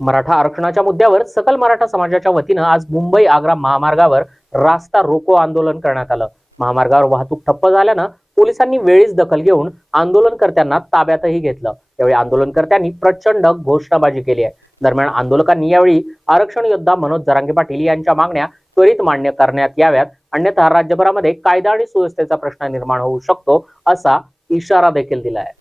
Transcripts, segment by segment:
मराठा आरक्षणाच्या मुद्द्यावर सकल मराठा समाजाच्या वतीनं आज मुंबई आग्रा महामार्गावर रास्ता रोको आंदोलन करण्यात आलं. महामार्गावर वाहतूक ठप्प झाल्यानं पोलिसांनी वेळीच दखल घेऊन आंदोलनकर्त्यांना ताब्यातही घेतलं. यावेळी आंदोलनकर्त्यांनी प्रचंड घोषणाबाजी केली आहे. दरम्यान आंदोलकांनी यावेळी आरक्षण योद्धा मनोज जरांगे पाटील यांच्या मागण्या त्वरित मान्य करण्यात याव्यात. अन्यथा राज्यभरामध्ये कायदा आणि सुव्यवस्थेचा प्रश्न निर्माण होऊ शकतो असा इशारा देखील दिला आहे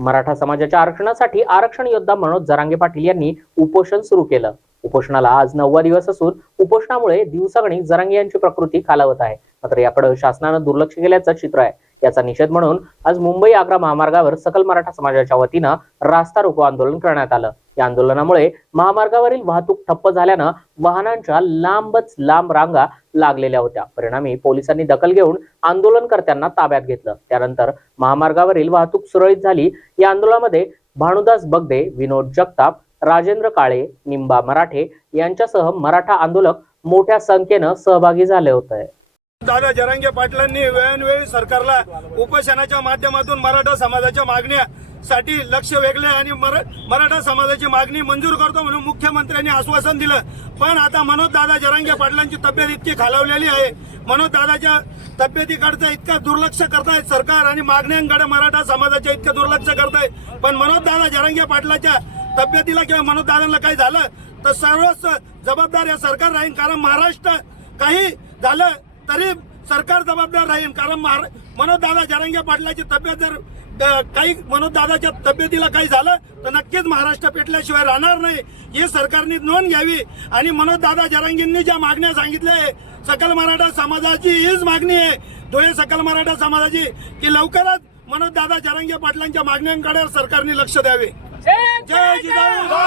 मराठा समाजाच्या आरक्षणासाठी आरक्षण योद्धा मनोज जरांगे पाटील यांनी उपोषण सुरू केलं. उपोषणाला आज नववा दिवस असून उपोषणामुळे दिवसागणिक जरांगे यांची प्रकृती खालावत आहे. मात्र याकडे शासनानं दुर्लक्ष केल्याचं चित्र आहे. याचा निषेध म्हणून आज मुंबई आग्रा महामार्गावर सकल मराठा समाजाच्या वतीनं रास्ता रोको आंदोलन करण्यात आलं. या आंदोलनामुळे महामार्गावरील वाहतूक ठप्प झाल्यानं वाहनांच्या लांबच लांब रांगा लागलेल्या होत्या. परिणामी पोलिसांनी दखल घेऊन आंदोलनकर्त्यांना ताब्यात घेतलं. त्यानंतर महामार्गावरील वाहतूक सुरळीत झाली. या आंदोलनामध्ये भानुदास बगदे विनोद जगताप राजेंद्र काळे निंबा मराठे यांच्यासह मराठा आंदोलक मोठ्या संख्येनं सहभागी झाले होते. दादा जरांगे पाटलांनी वेळोवेळी सरकारला उपोषणाच्या माध्यमातून मराठा समाजाच्या मागण्यासाठी लक्ष वेगळे आणि मरा- मराठा समाजाची मागणी मंजूर करतो म्हणून मुख्यमंत्र्यांनी आश्वासन दिलं. पण आता मनोज दादा जरांगे पाटलांची तब्येत इतकी खालावलेली आहे. मनोज दादाच्या तब्येतीकडचं इतकं दुर्लक्ष करतायत सरकार आणि मागण्यांकडे मराठा समाजाच्या इतकं दुर्लक्ष करतायत. पण मनोज दादा जरांगे पाटलाच्या तब्येतीला किंवा मनोज दादांना काही झालं तर सर्वच जबाबदार या सरकार राहील कारण महाराष्ट्र काही झालं तरी सरकार जबाबदार राहील. कारण मनोज दादा जरांगे पाटलाची तब्येत जर काही मनोज दादाच्या तब्येतीला काही झालं तर नक्कीच महाराष्ट्र पेटल्याशिवाय राहणार नाही. ही सरकारने नोंद घ्यावी. आणि मनोज दादा जरांगींनी ज्या मागण्या सांगितल्या आहे सकल मराठा समाजाची हीच मागणी आहे. धुळे सकल मराठा समाजाची की लवकरच मनोज दादा जरांगे पाटलांच्या मागण्यांकडे सरकारने लक्ष द्यावे. जय जिजाऊ.